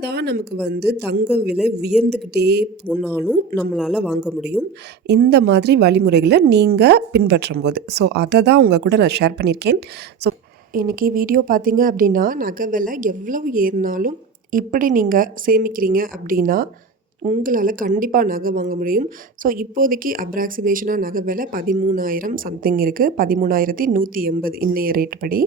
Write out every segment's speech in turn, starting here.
என்னதான் நமக்கு வந்து தங்கம் விலை உயர்ந்துக்கிட்டே போனாலும் நம்மளால வாங்க முடியும். இந்த மாதிரி வழிமுறைகள நீங்க பின்பற்றும்போது. ஸோ அத தான் உங்க கூட நான் ஷேர் பண்ணியிருக்கேன். ஸோ இன்னைக்கு வீடியோ பார்த்தீங்க அப்படின்னா, நகை விலை எவ்வளவு ஏறினாலும் இப்படி நீங்க சேமிக்கிறீங்க அப்படின்னா, உங்களால கண்டிப்பா நகை வாங்க முடியும். ஸோ இப்போதைக்கு அப்ராக்ஸிமேஷனா நகை விலை 13,000 சம்திங் இருக்கு. 13,180 இன்னைய ரேட் படி.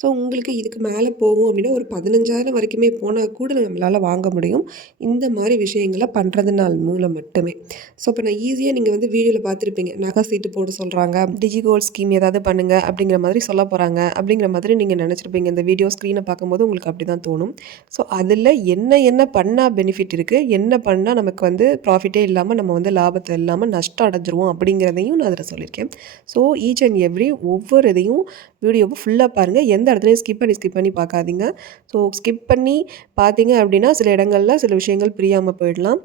ஸோ உங்களுக்கு இதுக்கு மேல போகும் அப்படின்னா, ஒரு 15,000 வரைக்குமே போனா கூட நம்மளால வாங்க முடியும். இந்த மாரி விஷயங்கள பண்றதுனால் மூலம் மட்டுமே. ஸோ இப்போ நான் ஈஸியா நீங்க வந்து வீடியோல பார்த்துருப்பீங்க. நகை சீட்டு போட சொல்றாங்க. டிஜி கோல்ட் ஸ்கீம் ஏதாவது பண்ணுங்க அப்படிங்கிற மாதிரி சொல்ல போறாங்க. அப்படிங்கிற மாதிரி நீங்க நினைச்சிருப்பீங்க. இந்த வீடியோ ஸ்க்ரீன பார்க்கும்போது உங்களுக்கு அப்படிதான் தோணும். ஸோ அதில என்ன பண்ணா பெனிஃபிட் இருக்கு? என்ன பண்ணா நமக்கு வந்து ப்ராஃபிட்டே இல்லாம நம்ம வந்து லாபத்த இல்லாம நஷ்டம் அடைஞ்சிருவோம் அப்படிங்கிறதையும் நான் அதில சொல்லியிருக்கேன். ஸோ ஈச் அண்ட் எவ்ரி ஒவ்வொரு இதையும் வீடியோவை ஃபுல்லா பாருங்க. எந்த இடத்துலயும் ஸ்கிப் பண்ணி பார்க்காதீங்க. ஸோ ஸ்கிப் பண்ணி பார்த்தீங்க அப்படின்னா, சில இடங்கள்ல சில விஷயங்கள் புரியாம போயிடலாம்.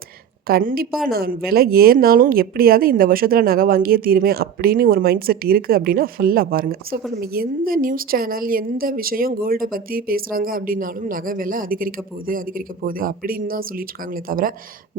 கண்டிப்பா நான் விலை ஏறினாலும் எப்படியாவது இந்த வருஷத்துல நகை வாங்கியே தீருவேன் அப்படின்னு ஒரு மைண்ட் செட் இருக்கு அப்படின்னா ஃபுல்லா பாருங்க. ஸோ இப்போ நம்ம எந்த நியூஸ் சேனல் எந்த விஷயம் கோல்டை பத்தி பேசுறாங்க அப்படின்னாலும் நகை விலை அதிகரிக்க போகுது அப்படின்னு தான் சொல்லிட்டு இருக்காங்களே தவிர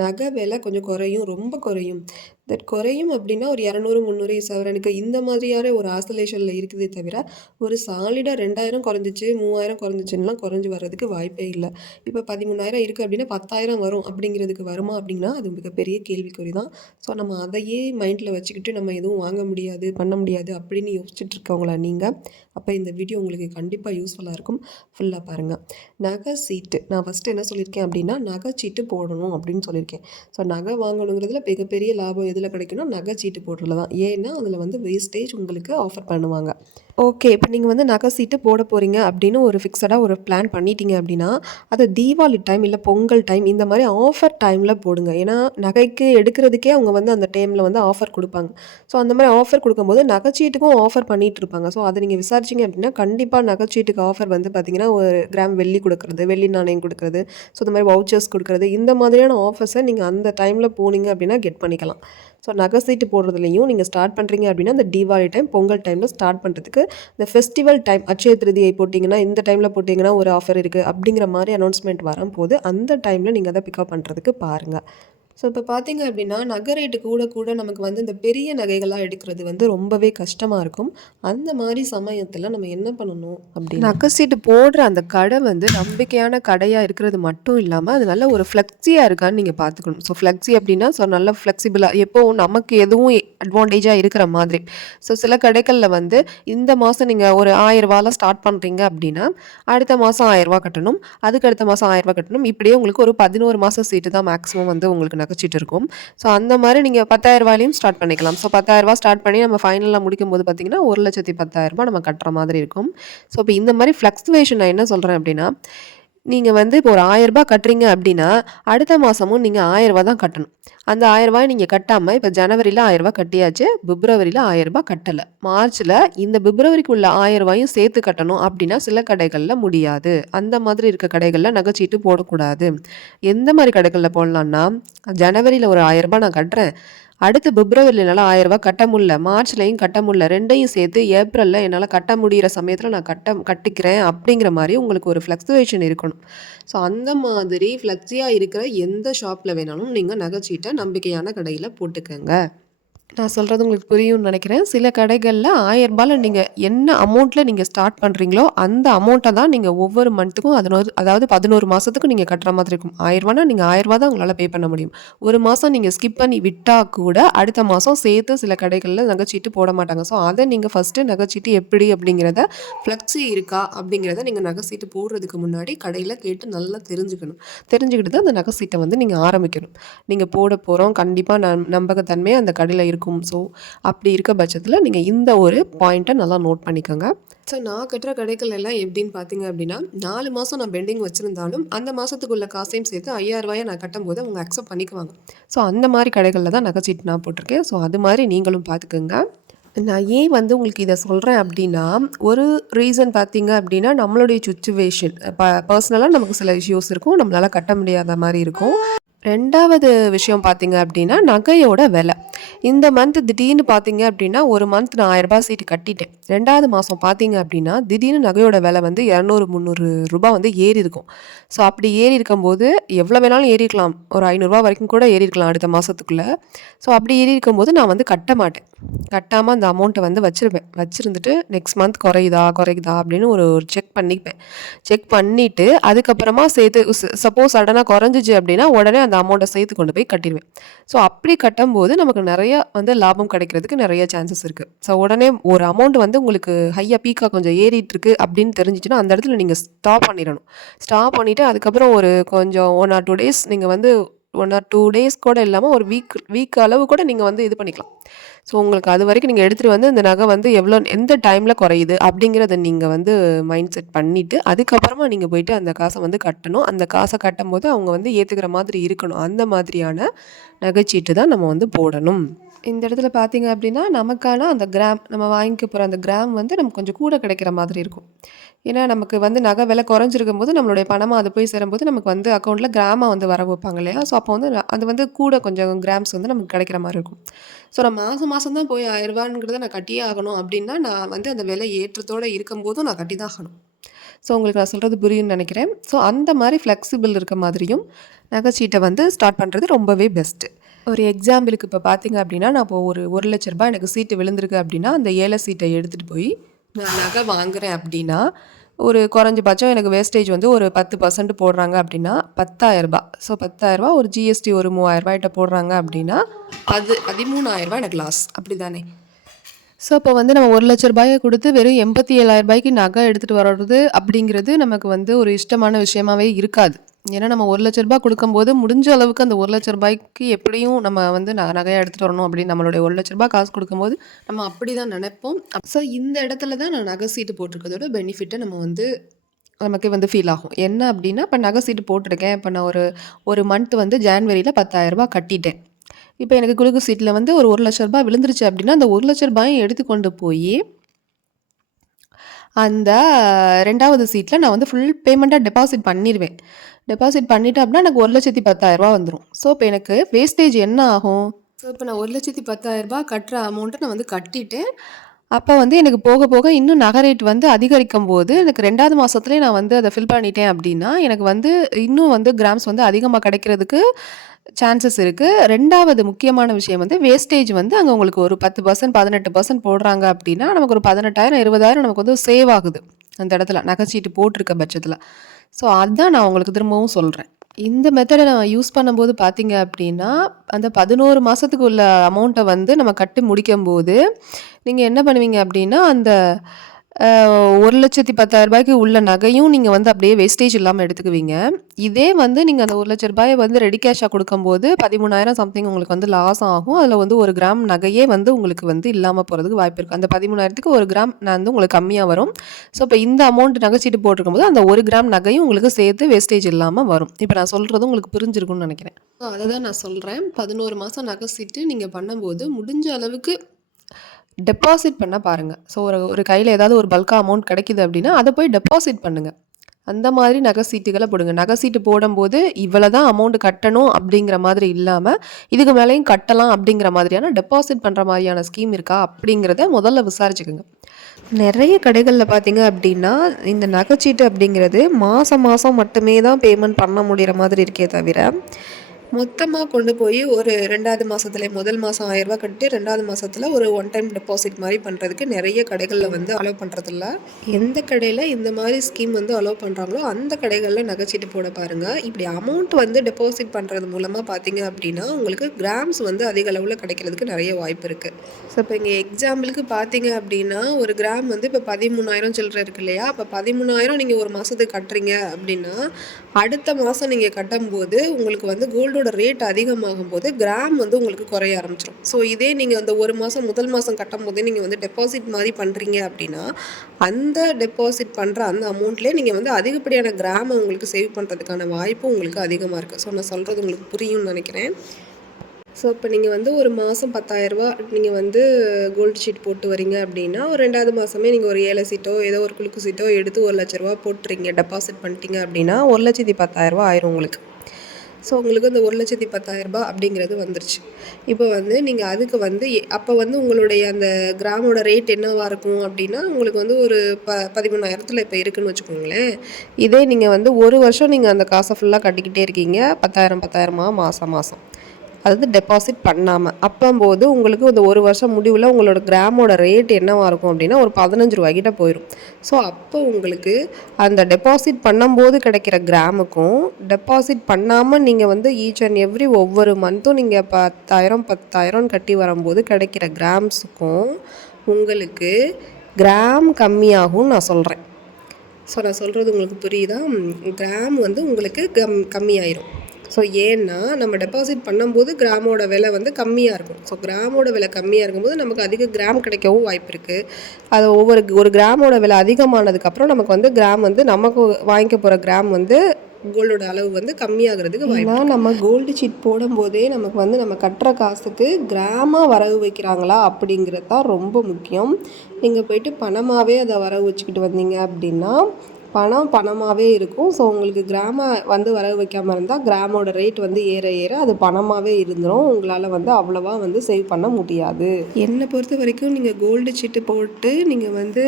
நகை விலை கொஞ்சம் குறையும், ரொம்ப குறையும். தட் குறையும் அப்படின்னா ஒரு 200 300 சவரனுக்கு இந்த மாதிரியான ஒரு ஆசோலேஷன்ல இருக்குதே தவிர ஒரு சாலிடா 2000 குறைஞ்சிச்சு 3000 குறைஞ்சிச்சுன்னா குறைஞ்சு வர்றதுக்கு வாய்ப்பே இல்லை. இப்போ 13,000 இருக்குது அப்படின்னா 10,000 வரும் அப்படிங்கிறதுக்கு வருமா அப்படின்னா அது மிகப்பெரிய கேள்விக்குறி தான். ஸோ நம்ம அதையே மைண்டில் வச்சுக்கிட்டு நம்ம எதுவும் வாங்க முடியாது பண்ண முடியாது அப்படின்னு யோசிச்சுட்டு இருக்கவங்களா நீங்கள், அப்போ இந்த வீடியோ உங்களுக்கு கண்டிப்பாக யூஸ்ஃபுல்லாக இருக்கும். ஃபுல்லாக பாருங்கள். நகை சீட்டு நான் ஃபஸ்ட்டு என்ன சொல்லியிருக்கேன் அப்படின்னா நகைச்சீட்டு போடணும் அப்படின்னு சொல்லியிருக்கேன். ஸோ நகை வாங்கணுங்கிறதுல மிகப்பெரிய லாபம் எதில் கிடைக்குன்னா நகைச்சீட்டு போடுறதுல தான். ஏன்னா அதில் வந்து வேஸ்டேஜ் உங்களுக்கு ஆஃபர் பண்ணுவாங்க. ஓகே, இப்போ நீங்கள் வந்து நகை சீட்டு போட போகிறீங்க அப்படின்னு ஒரு ஃபிக்ஸடாக ஒரு பிளான் பண்ணிட்டீங்க அப்படின்னா, அதை தீபாவளி டைம் இல்லை பொங்கல் டைம் இந்த மாதிரி ஆஃபர் டைமில் போடுங்க. ஏன்னா நகைக்கு எடுக்கிறதுக்கே அவங்க வந்து அந்த டைமில் வந்து ஆஃபர் கொடுப்பாங்க. ஸோ அந்த மாதிரி ஆஃபர் கொடுக்கும்போது நகைச்சீட்டுக்கும் ஆஃபர் பண்ணிகிட்டு இருப்பாங்க. ஸோ அதை நீங்கள் விசாரிச்சிங்க அப்படின்னா கண்டிப்பாக நகைச்சீட்டுக்கு ஆஃபர் வந்து பார்த்திங்கன்னா ஒரு கிராம் வெள்ளி கொடுக்குறது, வெள்ளி நாணயம் கொடுக்குறது, ஸோ இந்த மாதிரி வவுச்சர்ஸ் கொடுக்குறது, இந்த மாதிரியான ஆஃபர்ஸை நீங்கள் அந்த டைமில் போனீங்க அப்படின்னா கெட் பண்ணிக்கலாம். ஸோ நகை சீட்டு போடுறதுலையும் நீங்கள் ஸ்டார்ட் பண்ணுறீங்க அப்படின்னா அந்த தீபாவளி டைம் பொங்கல் டைமில் ஸ்டார்ட் பண்ணுறதுக்கு இந்த ஃபெஸ்டிவல் டைம் அட்சய திருதியை போட்டிங்கன்னா இந்த டைமில் போட்டிங்கன்னா ஒரு ஆஃபர் இருக்குது அப்படிங்கிற மாதிரி அனௌன்ஸ்மெண்ட் வரும்போது அந்த டைமில் நீங்கள் அதை பிக்கப் பண்ணுறதுக்கு பாருங்கள். ஸோ இப்போ பார்த்தீங்க அப்படின்னா நகை ரேட்டு கூட நமக்கு வந்து இந்த பெரிய நகைகளாக எடுக்கிறது வந்து ரொம்பவே கஷ்டமாக இருக்கும். அந்த மாதிரி சமயத்தில் நம்ம என்ன பண்ணணும் அப்படின்னா நகை சீட்டு போடுற அந்த கடை வந்து நம்பிக்கையான கடையாக இருக்கிறது மட்டும் இல்லாமல் அது நல்ல ஒரு ஃப்ளெக்ஸியாக இருக்கான்னு நீங்கள் பார்த்துக்கணும். ஸோ ஃப்ளெக்ஸி அப்படின்னா ஸோ நல்ல ஃப்ளெக்சிபிளாக எப்போவும் நமக்கு எதுவும் அட்வான்டேஜாக இருக்கிற மாதிரி. ஸோ சில கடைகளில் வந்து இந்த மாதம் நீங்கள் ஒரு 1000 ஸ்டார்ட் பண்ணுறீங்க அப்படின்னா அடுத்த மாதம் 1000 கட்டணும், அதுக்கு அடுத்த மாதம் 1000 கட்டணும். இப்படியே உங்களுக்கு ஒரு 11 மாதம் சீட்டு தான் மேக்ஸிமம் வந்து உங்களுக்கு நகைச்சீட்டு இருக்கும். ஸோ அந்த மாதிரி நீங்கள் 10,000 ஸ்டார்ட் பண்ணிக்கலாம். ஸோ 10,000 ஸ்டார்ட் பண்ணி நம்ம ஃபைனலாக முடிக்கும் போது பார்த்தீங்கன்னா 1,10,000 நம்ம கட்டுற மாதிரி இருக்கும். ஸோ இப்போ இந்த மாதிரி ஃப்ளக்சுவேஷன் நான் என்ன சொல்கிறேன் அப்படின்னா, நீங்கள் வந்து இப்போ ஒரு 1000 கட்டுறீங்க அப்படின்னா அடுத்த மாதமும் நீங்கள் 1000 தான் கட்டணும். அந்த 1000 நீங்கள் கட்டாமல் இப்போ ஜனவரியில் 1000 கட்டியாச்சு, பிப்ரவரியில் 1000 கட்டலை, மார்ச்சில் இந்த பிப்ரவரிக்குள்ள 1000 சேர்த்து கட்டணும் அப்படின்னா சில கடைகளில் முடியாது. அந்த மாதிரி இருக்க கடைகளில் நகைச்சீட்டு போடக்கூடாது. எந்த மாதிரி கடைகளில் போடலான்னா, ஜனவரியில் ஒரு 1000 நான் கட்டுறேன், அடுத்து பிப்ரவரியில் என்னால் 1000 கட்ட முடியல, மார்ச்லையும் கட்ட முடியல, ரெண்டையும் சேர்த்து ஏப்ரலில் என்னால் கட்ட முடிகிற சமயத்தில் நான் கட்டிக்கிறேன் அப்படிங்கிற மாதிரி உங்களுக்கு ஒரு ஃப்ளக்சுவேஷன் இருக்கணும். ஸோ அந்த மாதிரி ஃப்ளெக்ஸியாக இருக்கிற எந்த ஷாப்பில் வேணாலும் நீங்கள் நகைச்சீட்டை நம்பிக்கையான கடையில் போட்டுக்கோங்க. நான் சொல்கிறது உங்களுக்கு புரியும்னு நினைக்கிறேன். சில கடைகளில் 1000 நீங்கள் என்ன அமௌண்ட்டில் நீங்கள் ஸ்டார்ட் பண்ணுறீங்களோ அந்த அமௌண்ட்டை தான் நீங்கள் ஒவ்வொரு மந்த்துக்கும் அதாவது 11 மாதத்துக்கும் நீங்கள் கட்டுற மாதிரி இருக்கும். 1000 நீங்கள் 1000 தான் உங்களால் பே பண்ண முடியும். ஒரு மாதம் நீங்கள் ஸ்கிப் பண்ணி விட்டால் கூட அடுத்த மாதம் சேர்த்து சில கடைகளில் நகைச்சீட்டு போட மாட்டாங்க. ஸோ அதை நீங்கள் ஃபஸ்ட்டு நகைச்சீட்டு எப்படி அப்படிங்கிறத ஃப்ளெக்ஸி இருக்கா அப்படிங்கிறத நீங்கள் நகைச்சீட்டு போடுறதுக்கு முன்னாடி கடையில் கேட்டு நல்லா தெரிஞ்சுக்கிட்டு தான் அந்த நகைச்சீட்டை வந்து நீங்கள் ஆரம்பிக்கணும். நீங்கள் போட போகிறோம் கண்டிப்பாக நம்பகத்தன்மை அந்த கடையில் இருக்கும். ஸோ அப்படி இருக்க பட்சத்தில் நீங்கள் இந்த ஒரு பாயிண்ட்டை நல்லா நோட் பண்ணிக்கோங்க. ஸோ நான் கட்டுற கடைகள் எல்லாம் எப்படின்னு பார்த்தீங்க அப்படின்னா 4 மாதம் நான் பெண்டிங் வச்சுருந்தாலும் அந்த மாதத்துக்குள்ள காசையும் சேர்த்து 5,000 நான் கட்டும்போது அவங்க அக்செப்ட் பண்ணிக்குவாங்க. ஸோ அந்த மாதிரி கடைகளில் தான் நகைச்சீட்டு நான் போட்டிருக்கேன். ஸோ அது மாதிரி நீங்களும் பார்த்துக்கோங்க. நான் ஏன் வந்து உங்களுக்கு இதை சொல்கிறேன் அப்படின்னா, ஒரு ரீசன் பார்த்தீங்க அப்படின்னா நம்மளுடைய சுச்சுவேஷன் பர்சனலாக நமக்கு சில இஷ்யூஸ் இருக்கும், நம்மளால் கட்ட முடியாத மாதிரி இருக்கும். 2வது விஷயம் பார்த்தீங்க அப்படின்னா, நகையோட விலை. இந்த மந்த் திடீர்னு பார்த்தீங்க அப்படின்னா, 1 மந்த் நான் ரூ. 1000 சீட்டு கட்டிட்டேன். 2வது மாதம் பார்த்தீங்க அப்படின்னா, திடீர்னு நகையோட விலை வந்து ரூ. 200, 300 வந்து ஏறி இருக்கும். ஸோ அப்படி ஏறி இருக்கும்போது, எவ்வளோ வேணாலும் ஏறியிருக்கலாம். ஒரு ரூ. 500 வரைக்கும் கூட ஏறியிருக்கலாம் அடுத்த மாசத்துக்குள்ள. ஸோ அப்படி ஏறி இருக்கும்போது நான் வந்து கட்ட மாட்டேன். கட்டாம அந்த அமௌண்ட்ட வந்து வச்சிருப்பேன். வச்சிருந்துட்டு நெக்ஸ்ட் மந்த் குறையுதா அப்படின்னு ஒரு ஒரு செக் பண்ணிப்பேன். செக் பண்ணிட்டு அதுக்கப்புறமா சேர்த்து சப்போஸ் சடனா குறைஞ்சிச்சு அப்படின்னா, உடனே அந்த அமௌண்ட்ட சேர்த்து கொண்டு போய் கட்டிருவேன். ஸோ அப்படி கட்டும்போது நமக்கு நெறைய வந்து லாபம் கிடைக்கிறதுக்கு நெறைய சான்சஸ் இருக்கு. ஸோ உடனே ஒரு அமௌண்ட் வந்து உங்களுக்கு ஹையா பீக்கா கொஞ்சம் ஏறிட்டுருக்கு அப்படின்னு தெரிஞ்சுச்சுன்னா, அந்த இடத்துல நீங்க ஸ்டாப் பண்ணிறணும். ஸ்டாப் பண்ணிட்டு அதுக்கப்புறம் ஒரு கொஞ்சம் 1 ஆர் 2 டேஸ் நீங்க வந்து 1 ஆர் 2 டேஸ் கூட இல்லாம ஒரு வீக் அளவு கூட நீங்க வந்து இது பண்ணிக்கலாம். ஸோ உங்களுக்கு அது வரைக்கும் நீங்க எடுத்துட்டு வந்து இந்த நகை வந்து எந்த டைம்ல குறையுது அப்படிங்கிறத நீங்க வந்து மைண்ட் செட் பண்ணிட்டு, அதுக்கப்புறமா நீங்க போயிட்டு அந்த காச வந்து கட்டணும். அந்த காச கட்டும்போது அவங்க வந்து ஏத்துக்கிற மாதிரி இருக்கணும். அந்த மாதிரியான நகைச்சீட்டு தான் நம்ம வந்து போடணும். இந்த இடத்துல பார்த்தீங்க அப்படின்னா, நமக்கான அந்த கிராம் நம்ம வாங்கிக்க போற அந்த கிராம் வந்து நமக்கு கொஞ்சம் கூட கிடைக்கிற மாதிரி இருக்கும். ஏன்னா, நமக்கு வந்து நகை விலை குறைஞ்சிருக்கும்போது, நம்மளுடைய பணமா அது போய் சேரும்போது, நமக்கு வந்து அக்கௌண்ட்ல கிராமா வந்து வர வைப்பாங்க இல்லையா? ஸோ, அப்போ வந்து அது வந்து கூட கொஞ்சம் கிராம்ஸ் வந்து நமக்கு கிடைக்கிற மாரி இருக்கும். ஸோ, நான் மாசம் மாசம் தான் போய் ரூ. 1000ங்கிறத நான் கட்டியே ஆகணும் அப்படின்னா, நான் வந்து அந்த விலை ஏற்றத்தோட இருக்கும்போதும் நான் கட்டி தான் ஆகணும். ஸோ, உங்களுக்கு நான் சொல்கிறது புரியும்னு நினைக்கிறேன். ஸோ, அந்த மாரி ஃப்ளெக்சிபிள் இருக்க மாதிரியும் நகைச்சீட்டை வந்து ஸ்டார்ட் பண்ணுறது ரொம்பவே பெஸ்ட்டு. ஒரு எக்ஸாம்பிளுக்கு இப்போ பார்த்தீங்க அப்படின்னா, நான் இப்போ ஒரு ரூ. 1,00,000 எனக்கு சீட்டு விழுந்திருக்கு அப்படின்னா, அந்த ஏல சீட்டை எடுத்துகிட்டு போய் நான் நகை வாங்குறேன் அப்படின்னா, ஒரு குறைஞ்சபட்சம் எனக்கு வேஸ்டேஜ் வந்து ஒரு 10% போடுறாங்க அப்படின்னா ரூ. 10,000. ஸோ ரூ. 10,000 ஒரு ஜிஎஸ்டி ஒரு ரூ. 3,000 போடுறாங்க அப்படின்னா, அது ரூ. 13,000 எனக்கு லாஸ். அப்படி தானே? ஸோ அப்போ வந்து நம்ம ரூ. 1,00,000 குடுத்து வெறும் ரூ. 87,000க்கு நகை எடுத்துகிட்டு வர்றது அப்படிங்கிறது நமக்கு வந்து ஒரு இஷ்டமான விஷயமாவே இருக்காது. ஏன்னா நம்ம ரூ. 1,00,000 குடுக்கும்போது முடிஞ்ச அளவுக்கு அந்த ரூ. 1,00,000க்கு எப்படியும் நம்ம வந்து நகையா எடுத்துகிட்டு வரணும் அப்படின்னு நம்மளுடைய ரூ. 1,00,000 காசு குடுக்கும்போது நம்ம அப்படி தான் நெனைப்போம். ஸோ இந்த இடத்துல தான் நான் நகை சீட்டு போட்டிருக்கிறதோட பெனிஃபிட்ட நம்ம வந்து நமக்கு வந்து ஃபீல் ஆகும். என்ன அப்படின்னா, இப்போ நகை சீட்டு போட்டிருக்கேன். இப்போ நான் ஒரு மந்த் வந்து ஜான்வரியில ரூ. 10,000 கட்டிட்டேன். இப்போ எனக்கு குலுக்கு சீட்ல வந்து ஒரு ரூ. 1,00,000 விழுந்துருச்சு அப்படின்னா, அந்த ரூ. 1,00,000 எடுத்து கொண்டு போயி, அந்த 2வது சீட்ல நான் வந்து ஃபுல் பேமெண்ட்டா டெபாசிட் பண்ணிருவேன். டெபாசிட் பண்ணிட்டேன் அப்படின்னா, எனக்கு ரூ. 1,10,000 வந்துரும். ஸோ, இப்போ எனக்கு வேஸ்டேஜ் என்ன ஆகும்? ஸோ, இப்போ நான் ரூ. 1,10,000 கட்டுற அமௌண்ட்ட நான் வந்து கட்டிட்டேன். அப்போ வந்து எனக்கு போக போக இன்னும் நகை ரேட் வந்து அதிகரிக்கும்போது, எனக்கு 2வது மாசத்துலயே நான் வந்து அத ஃபில் பண்ணிட்டேன் அப்படின்னா, எனக்கு வந்து இன்னும் வந்து கிராம்ஸ் வந்து அதிகமா கிடைக்கிறதுக்கு சான்சஸ் இருக்கு. 2வது முக்கியமான விஷயம் வந்து வேஸ்டேஜ் வந்து அங்க உங்களுக்கு ஒரு 10%, 18% போடுறாங்க அப்படின்னா, நமக்கு ஒரு 18,000, 20,000 நமக்கு வந்து சேவ் ஆகுது. அந்த இடத்துல நகைச்சீட்டு போட்டிருக்க பட்சத்துல. ஸோ, அதான் நான் உங்களுக்கு திரும்பவும் சொல்றேன். இந்த மெத்தட நான் யூஸ் பண்ணும்போது பார்த்தீங்க அப்படின்னா, அந்த 11 மாசத்துக்கு உள்ள அமௌண்ட்ட வந்து நம்ம கட்டி முடிக்கும்போது, நீங்க என்ன பண்ணுவீங்க அப்படின்னா, அந்த ரூ. 1,10,000 உள்ள நகையும் நீங்க வந்து அப்படியே வேஸ்டேஜ் இல்லாம எடுத்துக்குவீங்க. இதே வந்து நீங்க அந்த ரூ. 1,00,000 வந்து ரெடி கேஷா குடுக்கும்போது 13,000 சம்திங் உங்களுக்கு வந்து லாஸ் ஆகும். அதில வந்து 1 கிராம் நகையே வந்து உங்களுக்கு வந்து இல்லாம போறதுக்கு வாய்ப்பு இருக்கு. அந்த 13,000க்கு 1 கிராம் நான் வந்து உங்களுக்கு கம்மியா வரும். ஸோ, இப்ப இந்த அமௌண்ட் நகைச்சீட்டு போட்டிருக்கும்போது, அந்த 1 கிராம் நகையும் உங்களுக்கு சேர்த்து வேஸ்டேஜ் இல்லாம வரும். இப்ப நான் சொல்றது உங்களுக்கு புரிஞ்சிருக்கும்னு நெனைக்கிறேன். அததான் நான் சொல்றேன். 11 மாசம் நகை சீட்டு நீங்க பண்ணும்போது, முடிஞ்ச அளவுக்கு டெபாசிட் பண்ண பாருங்க. ஸோ ஒரு கையில ஏதாவது ஒரு பல்கா அமௌண்ட் கிடைக்குது அப்படின்னா, அத போய் டெபாசிட் பண்ணுங்க. அந்த மாதிரி நகை சீட்டுகள போடுங்க. நகை சீட்டு போடும்போது, இவ்வளோ தான் அமௌண்ட் கட்டணும் அப்படிங்கிற மாதிரி இல்லாம, இதுக்கு மேலயும் கட்டலாம் அப்படிங்கிற மாதிரியான டெபாசிட் பண்ற மாரியான ஸ்கீம் இருக்கா? அப்படிங்கிறத முதல்ல விசாரிச்சுக்கங்க. நெறைய கடைகள்ல பார்த்தீங்க அப்படின்னா, இந்த நகைச்சீட்டு அப்படிங்கிறது மாசம் மாசம் மட்டுமே தான் பேமெண்ட் பண்ண முடியிற மாதிரி இருக்கே தவிர, மொத்தமா கொண்டு போய் ஒரு 2வது மாசத்துல முதல் மாசம் ரூ. 1000 கட்டிட்டு 2வது மாசத்துல ஒரு ஒன் டைம் டெபாசிட் மாரி பண்றதுக்கு நெறைய கடைகள்ல வந்து அலோவ் பண்றதில்ல. எந்த கடையில இந்த மாரி ஸ்கீம் வந்து அலோவ் பண்றாங்களோ, அந்த கடைகள்ல நகைச்சீட்டு போட பாருங்க. இப்படி அமௌண்ட் வந்து டெபாசிட் பண்றது மூலமா பார்த்தீங்க அப்படின்னா, உங்களுக்கு கிராம்ஸ் வந்து அதிக அளவுல கிடைக்கிறதுக்கு நெறைய வாய்ப்பு இருக்கு. ஸோ, இப்போ இங்க எக்ஸாம்பிளுக்கு பார்த்தீங்க அப்படின்னா, ஒரு கிராம் வந்து இப்போ 13,000 சில்லற இருக்கு இல்லையா? அப்போ 13,000 நீங்க ஒரு மாசத்துக்கு கட்டுறீங்க அப்படின்னா, அடுத்த மாசம் நீங்க கட்டும்போது உங்களுக்கு வந்து கோல்டோட ரேட் அதிகமாகும்போது கிராம் வந்து உங்களுக்கு குறைய ஆரம்பிச்சிரும். ஸோ, இதே நீங்க அந்த ஒரு மாசம் முதல் மாசம் கட்டும்போதே நீங்க வந்து டெபாசிட் மாரி பண்றீங்க அப்படின்னா, அந்த டெபாசிட் பண்ற அந்த அமௌண்ட்லயே நீங்க வந்து அதிகப்படியான கிராம உங்களுக்கு சேவ் பண்றதுக்கான வாய்ப்பு உங்களுக்கு அதிகமா இருக்கு. ஸோ, நான் சொல்றது உங்களுக்கு புரியும்னு நெனைக்கிறேன். ஸோ, இப்போ நீங்கள் வந்து ஒரு மாதம் ரூ. 10,000 நீங்கள் வந்து கோல்டு ஷீட் போட்டு வரீங்க அப்படின்னா, ஒரு 2வது மாதமே நீங்கள் ஒரு ஏல சீட்டோ, ஏதோ ஒரு குலுக்கு சீட்டோ எடுத்து ரூ. 1,00,000 போட்டுறீங்க, டெபாசிட் பண்ணிட்டீங்க அப்படின்னா, ரூ. 1,10,000 ஆயிரும் உங்களுக்கு. ஸோ உங்களுக்கு இந்த 1,10,000 அப்படிங்கிறது வந்துருச்சு. இப்போ வந்து நீங்கள் அதுக்கு வந்து அப்போ வந்து உங்களுடைய அந்த கிராமோட ரேட் என்னவாக இருக்கும் அப்படின்னா உங்களுக்கு வந்து ஒரு 13,000 இப்போ இருக்குதுன்னு வச்சுக்கோங்களேன். இதே நீங்கள் வந்து ஒரு வருஷம் நீங்கள் அந்த காசை ஃபுல்லாக கட்டிக்கிட்டே இருக்கீங்க 10,000 மாதம் மாதம், அதாவது டெபாசிட் பண்ணாமல். அப்போம்போது உங்களுக்கு இந்த ஒரு வருஷம் முடிவில் உங்களோட கிராமோட ரேட் என்னவாக இருக்கும் அப்படின்னா ஒரு 15 ரூபாய்க்கிட்ட போயிடும். ஸோ அப்போ உங்களுக்கு அந்த டெபாசிட் பண்ணும்போது கிடைக்கிற கிராமுக்கும் டெபாசிட் பண்ணாமல் நீங்கள் வந்து ஈச் அண்ட் எவ்ரி ஒவ்வொரு மந்த்தும் நீங்கள் 10,000 கட்டி வரும்போது கிடைக்கிற கிராம்ஸுக்கும் உங்களுக்கு கிராம் கம்மியாகும் நான் சொல்கிறேன். ஸோ நான் சொல்கிறது உங்களுக்கு புரியுதா? கிராம் வந்து உங்களுக்கு கம்மியாயிரும். ஸோ ஏன்னா நம்ம டெபாசிட் பண்ணும்போது கிராமோட விலை வந்து கம்மியாக இருக்கும். ஸோ கிராமோட விலை கம்மியாக இருக்கும்போது நமக்கு அதிக கிராம் கிடைக்கவும் வாய்ப்பு இருக்குது. அது ஒரு கிராமோட விலை அதிகமானதுக்கப்புறம் நமக்கு வந்து கிராம் வந்து நமக்கு வாங்கிக்க போகிற கிராம் வந்து கோல்டோட அளவு வந்து கம்மியாகிறதுக்கு வாய்ப்பு. நம்ம கோல்டு சீட் போடும்போதே நமக்கு வந்து நம்ம கட்டுற காசுக்கு கிராமாக வரவு வைக்கிறாங்களா அப்படிங்கிறது தான் ரொம்ப முக்கியம். நீங்கள் போயிட்டு பணமாகவே அதை வரவு வச்சுக்கிட்டு வந்தீங்க அப்படின்னா பணமாகவே இருக்கும். ஸோ உங்களுக்கு கிராம வந்து வரவு வைக்காமல் இருந்தால் கிராமோட ரேட் வந்து ஏற ஏற அது பணமாகவே இருந்துடும். உங்களால் வந்து அவ்வளோவா வந்து சேவ் பண்ண முடியாது. என்னை பொறுத்த வரைக்கும் நீங்கள் கோல்டு சீட்டு போட்டு நீங்கள் வந்து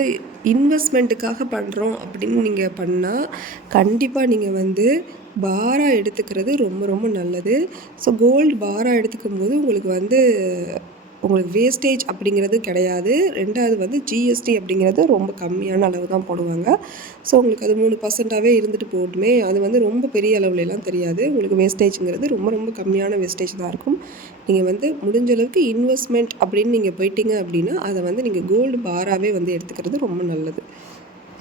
இன்வெஸ்ட்மெண்ட்டுக்காக பண்ணுறோம் அப்படின்னு நீங்கள் பண்ணால் கண்டிப்பாக நீங்கள் வந்து பாரா எடுத்துக்கிறது ரொம்ப ரொம்ப நல்லது. ஸோ கோல்டு பாரா எடுத்துக்கும் போது உங்களுக்கு வந்து உங்களுக்கு வேஸ்டேஜ் அப்படிங்கிறது கிடையாது. 2வது வந்து ஜிஎஸ்டி அப்படிங்கிறது ரொம்ப கம்மியான அளவு தான் போடுவாங்க. ஸோ உங்களுக்கு அது 3%ஆகவே இருந்துட்டு போட்டுமே அது வந்து ரொம்ப பெரிய அளவுலலாம் தெரியாது. உங்களுக்கு வேஸ்டேஜுங்கிறது ரொம்ப ரொம்ப கம்மியான வேஸ்டேஜ் தான் இருக்கும். நீங்கள் வந்து முடிஞ்ச அளவுக்கு இன்வெஸ்ட்மெண்ட் அப்படின்னு நீங்கள் போயிட்டீங்க அப்படின்னா அதை வந்து நீங்கள் கோல்டு பாராகவே வந்து எடுத்துக்கிறது ரொம்ப நல்லது.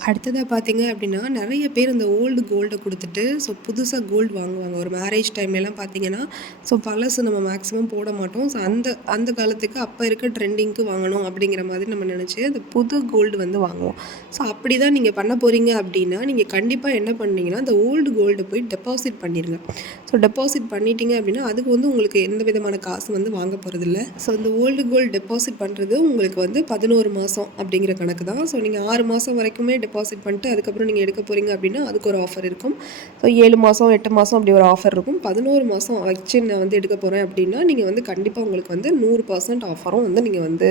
அடுத்ததாக பார்த்தீங்க அப்படின்னா நிறைய பேர் இந்த ஓல்டு கோல்டை கொடுத்துட்டு ஸோ புதுசாக கோல்டு வாங்குவாங்க. ஒரு மேரேஜ் டைம்லலாம் பார்த்தீங்கன்னா ஸோ பழசு நம்ம மேக்ஸிமம் போட மாட்டோம். ஸோ அந்த காலத்துக்கு அப்போ இருக்க ட்ரெண்டிங்க்கு வாங்கணும் அப்படிங்கிற மாதிரி நம்ம நினச்சி அந்த புது கோல்டு வந்து வாங்குவோம். ஸோ அப்படி தான் நீங்கள் பண்ண போகிறீங்க அப்படின்னா நீங்கள் கண்டிப்பாக என்ன பண்ணீங்கன்னா அந்த ஓல்டு கோல்டை போய் டெபாசிட் பண்ணிடுங்க. ஸோ டெபாசிட் பண்ணிட்டீங்க அப்படின்னா அதுக்கு வந்து உங்களுக்கு எந்த விதமான காசு வந்து வாங்க போகிறதில்ல. ஸோ இந்த ஓல்டு கோல்டு டெபாசிட் பண்ணுறது உங்களுக்கு வந்து 11 மாதம் அப்படிங்கிற கணக்கு தான். ஸோ நீங்கள் 6 மாதம் வரைக்குமே டெபாசிட் பண்ணிட்டு அதுக்கப்புறம் நீங்கள் எடுக்க போகிறீங்க அப்படின்னா அதுக்கு ஒரு ஆஃபர் இருக்கும். ஸோ 7 மாதம் 8 மாதம் அப்படி ஒரு ஆஃபர் இருக்கும். 11 மாதம் வச்சு நான் வந்து எடுக்க போகிறேன் அப்படின்னா நீங்கள் வந்து கண்டிப்பாக உங்களுக்கு வந்து 100% ஆஃபரும் வந்து நீங்கள் வந்து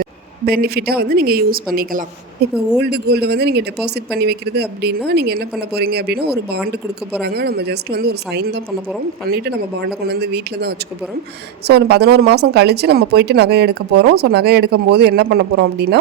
பெனிஃபிட்டாக வந்து நீங்கள் யூஸ் பண்ணிக்கலாம். இப்போ ஓல்டு கோல்டு வந்து நீங்கள் டெபாசிட் பண்ணி வைக்கிறது அப்படின்னா நீங்கள் என்ன பண்ண போகிறீங்க அப்படின்னா ஒரு பாண்டு கொடுக்க போகிறாங்க. நம்ம ஜஸ்ட் வந்து ஒரு சைன் தான் பண்ண போகிறோம். பண்ணிவிட்டு நம்ம பாண்டை கொண்டு வந்து வீட்டில் தான் வச்சுக்க போகிறோம். ஸோ ஒரு 11 மாதம் கழித்து நம்ம போயிட்டு நகை எடுக்க போகிறோம். ஸோ நகை எடுக்கும் போது என்ன பண்ண போகிறோம் அப்படின்னா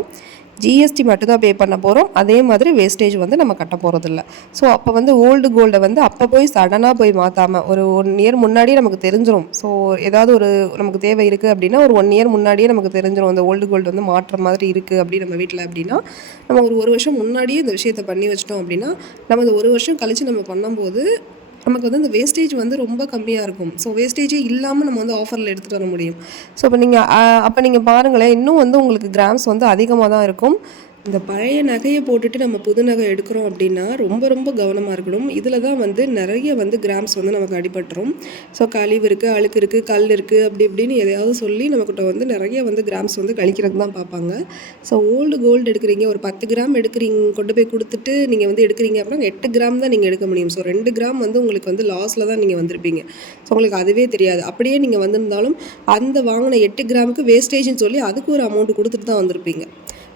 ஜிஎஸ்டி மட்டும் தான் பே பண்ண போகிறோம். அதே மாதிரி வேஸ்டேஜ் வந்து நம்ம கட்ட போகிறதில்ல. ஸோ அப்போ வந்து ஓல்டு கோல்டை வந்து அப்போ போய் சடனாக போய் மாற்றாமல் ஒரு 1 இயர் முன்னாடியே நமக்கு தெரிஞ்சிடும். ஸோ ஏதாவது ஒரு நமக்கு தேவை இருக்குது அப்படின்னா ஒரு 1 இயர் முன்னாடியே நமக்கு தெரிஞ்சிடும் அந்த ஓல்டு கோல்டு வந்து மாற்ற மாதிரி இருக்குது அப்படி நம்ம வீட்டில் அப்படின்னா நம்ம ஒரு வருஷம் முன்னாடியே இந்த விஷயத்தை பண்ணி வச்சிட்டோம் அப்படின்னா நம்ம இந்த ஒரு வருஷம் கழித்து நம்ம பண்ணும்போது நமக்கு வந்து இந்த வேஸ்டேஜ் வந்து ரொம்ப கம்மியாக இருக்கும். ஸோ வேஸ்டேஜே இல்லாமல் நம்ம வந்து ஆஃபரில் எடுத்துகிட்டு வர முடியும். ஸோ அப்போ நீங்கள் பாருங்களேன் இன்னும் வந்து உங்களுக்கு கிராம்ஸ் வந்து அதிகமாக தான் இருக்கும். இந்த பழைய நகையை போட்டுட்டு நம்ம புது நகை எடுக்கிறோம் அப்படின்னா ரொம்ப ரொம்ப கவனமாக இருக்கணும். இதில் தான் வந்து நிறைய வந்து கிராம்ஸ் வந்து நமக்கு அடிபட்டுரும். ஸோ கழிவு இருக்குது, அழுக்கு இருக்குது, கல் இருக்குது அப்படி இப்படின்னு எதையாவது சொல்லி நம்மக்கிட்ட வந்து நிறைய வந்து கிராம்ஸ் வந்து கழிக்கிறது தான் பார்ப்பாங்க. ஸோ ஓல்டு கோல்டு எடுக்கிறீங்க ஒரு 10 கிராம் எடுக்கிறீங்க கொண்டு போய் கொடுத்துட்டு நீங்கள் வந்து எடுக்கிறீங்க அப்படின்னா 8 கிராம் தான் நீங்கள் எடுக்க முடியும். ஸோ 2 கிராம் வந்து உங்களுக்கு வந்து லாஸில் தான் நீங்கள் வந்திருப்பீங்க. ஸோ உங்களுக்கு அதுவே தெரியாது. அப்படியே நீங்கள் வந்திருந்தாலும் அந்த வாங்கின 8 கிராமுக்கு வேஸ்டேஜ்னு சொல்லி அதுக்கு ஒரு அமௌண்ட் கொடுத்துட்டு தான் வந்திருப்பீங்க.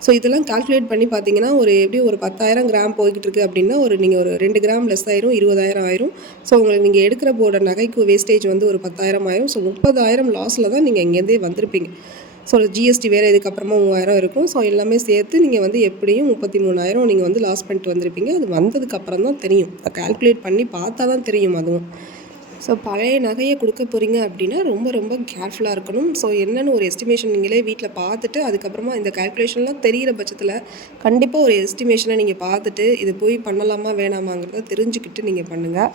ஸோ இதெல்லாம் கால்குலேட் பண்ணி பார்த்தீங்கன்னா எப்படியும் ஒரு 10,000 கிராம் போய்கிட்டு இருக்குது அப்படின்னா நீங்கள் ஒரு 2 கிராம் லெஸ் ஆயிரும் 20,000 ஆயிரும். ஸோ உங்களுக்கு நீங்கள் எடுக்கிற போட நகைக்கு வேஸ்டேஜ் வந்து ஒரு 10,000 ஆயிரும். ஸோ 30,000 லாஸில் தான் நீங்கள் இங்கேருந்தே வந்திருப்பீங்க. ஸோ ஜிஎஸ்டி வேறு இதுக்கப்புறமா 3,000 இருக்கும். ஸோ எல்லாமே சேர்த்து நீங்கள் வந்து எப்படியும் 33,000 நீங்கள் வந்து லாஸ் பண்ணிட்டு வந்திருப்பீங்க. அது வந்ததுக்கப்புறம் தான் தெரியும். கால்குலேட் பண்ணி பார்த்தா தான் தெரியும் அதுவும். ஸோ பழைய நகையை கொடுக்க போகிறீங்க அப்படின்னா ரொம்ப ரொம்ப கேர்ஃபுல்லாக இருக்கணும். ஸோ என்னென்னு ஒரு எஸ்டிமேஷன் நீங்களே வீட்டில் பார்த்துட்டு அதுக்கப்புறமா இந்த கால்குலேஷன்லாம் தெரிகிற பட்சத்தில் கண்டிப்பாக ஒரு எஸ்டிமேஷனை நீங்கள் பார்த்துட்டு இது போய் பண்ணலாமா வேணாமாங்கிறத தெரிஞ்சுக்கிட்டு நீங்கள் பண்ணுங்கள்.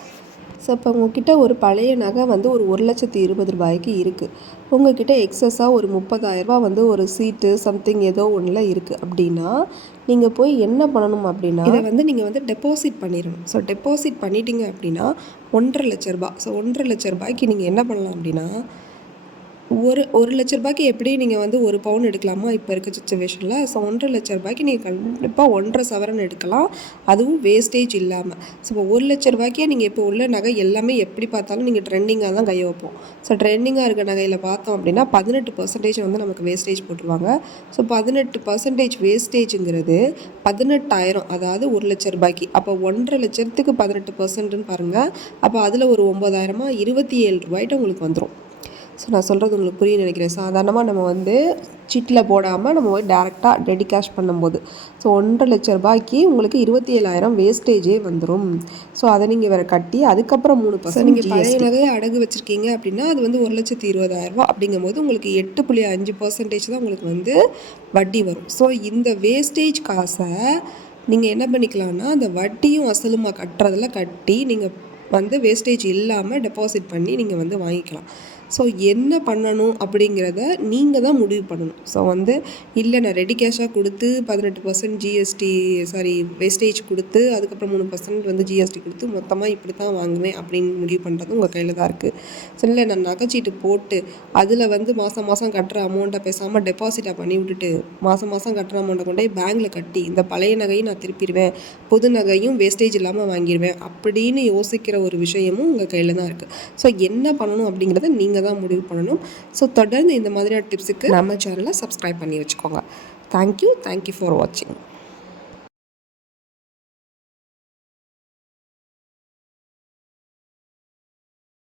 ஸோ இப்போ உங்ககிட்ட ஒரு பழைய நகை வந்து ஒரு 1,20,000 இருக்குது. உங்ககிட்ட எக்ஸஸாக ஒரு 30,000 வந்து ஒரு சீட்டு சம்திங் ஏதோ ஒன்றில் இருக்குது அப்படின்னா நீங்கள் போய் என்ன பண்ணணும் அப்படின்னா இதை வந்து நீங்கள் வந்து டெபாசிட் பண்ணிடணும். ஸோ டெபாசிட் பண்ணிட்டீங்க அப்படின்னா 1,50,000 ரூபாய். ஸோ 1,50,000 ரூபாய்க்கு நீங்கள் என்ன பண்ணலாம் அப்படின்னா ஒரு லட்ச ரூபாய்க்கு எப்படி நீங்கள் வந்து 1 பவுன் எடுக்கலாமா இப்போ இருக்க சிச்சுவேஷனில்? ஸோ 1,50,000 லட்ச ரூபாய்க்கு நீங்கள் கண்டிப்பாக 1,50,000 சவரன் எடுக்கலாம், அதுவும் வேஸ்டேஜ் இல்லாமல். ஸோ இப்போ 1 லட்ச ரூபாய்க்கே நீங்கள் இப்போ உள்ள நகை எல்லாமே எப்படி பார்த்தாலும் நீங்கள் ட்ரெண்டிங்காக தான் கையை வைப்போம். ஸோ ட்ரெண்டிங்காக இருக்க நகையில் பார்த்தோம் அப்படின்னா 18% வந்து நமக்கு வேஸ்டேஜ் போட்டுருவாங்க. ஸோ 18% வேஸ்டேஜுங்கிறது 18,000, அதாவது 1 லட்ச ரூபாய்க்கு. அப்போ 1,50,000 லட்சத்துக்கு 18%ன்னு பாருங்கள். அப்போ அதில் ஒரு 9,000 27 ரூபாய்ட்டு உங்களுக்கு வந்துடும். ஸோ நான் சொல்கிறது உங்களுக்கு புரியும் நினைக்கிறேன். சாதாரணமாக நம்ம வந்து சீட்டில் போடாமல் நம்ம போய் டேரெக்டாக ரெடி கேஷ் பண்ணும்போது ஸோ 1,50,000 லட்ச ரூபாய்க்கு உங்களுக்கு 27,000 வேஸ்டேஜே வந்துடும். ஸோ அதை நீங்கள் வேறு கட்டி அதுக்கப்புறம் 3% நீங்கள் பழைய நகையை அடகு வச்சுருக்கீங்க அப்படின்னா அது வந்து 1,20,000 அப்படிங்கும்போது உங்களுக்கு 8.5% தான் உங்களுக்கு வந்து வட்டி வரும். ஸோ இந்த வேஸ்டேஜ் காசை நீங்கள் என்ன பண்ணிக்கலாம்னா அந்த வட்டியும் அசலுமா கட்டுறதில் கட்டி நீங்கள் வந்து வேஸ்டேஜ் இல்லாமல் டெபாசிட் பண்ணி நீங்கள் வந்து வாங்கிக்கலாம். ஸோ என்ன பண்ணணும் அப்படிங்கிறத நீங்கள் தான் முடிவு பண்ணணும். ஸோ வந்து இல்லை நான் ரெடி கேஷாக கொடுத்து 18% வேஸ்டேஜ் கொடுத்து அதுக்கப்புறம் 3% வந்து ஜிஎஸ்டி கொடுத்து மொத்தமாக இப்படி தான் வாங்குவேன் அப்படின்னு முடிவு பண்ணுறது உங்கள் கையில் தான் இருக்குது. ஸோ இல்லை நான் நகைச்சீட்டு போட்டு அதில் வந்து மாதம் மாதம் கட்டுற அமௌண்ட்டை பேசாமல் டெபாசிட்டாக பண்ணி விட்டுட்டு மாதம் மாதம் கட்டுற அமௌண்ட்டை கொண்டு போய் பேங்க்கில் கட்டி இந்த பழைய நகையும் நான் திருப்பிடுவேன், புது நகையும் வேஸ்டேஜ் இல்லாமல் வாங்கிடுவேன் அப்படின்னு யோசிக்கிற ஒரு விஷயமும் உங்கள் கையில் தான் இருக்குது. ஸோ என்ன பண்ணணும் அப்படிங்கிறத நீங்கள் தான் முடிவு பண்ணணும். ஸோ தொடர்ந்து இந்த மாதிரியான டிப்ஸுக்கு நம்ம சேனலை சப்ஸ்கிரைப் பண்ணி வச்சுக்கோங்க. தேங்க்யூ ஃபார் வாட்சிங்.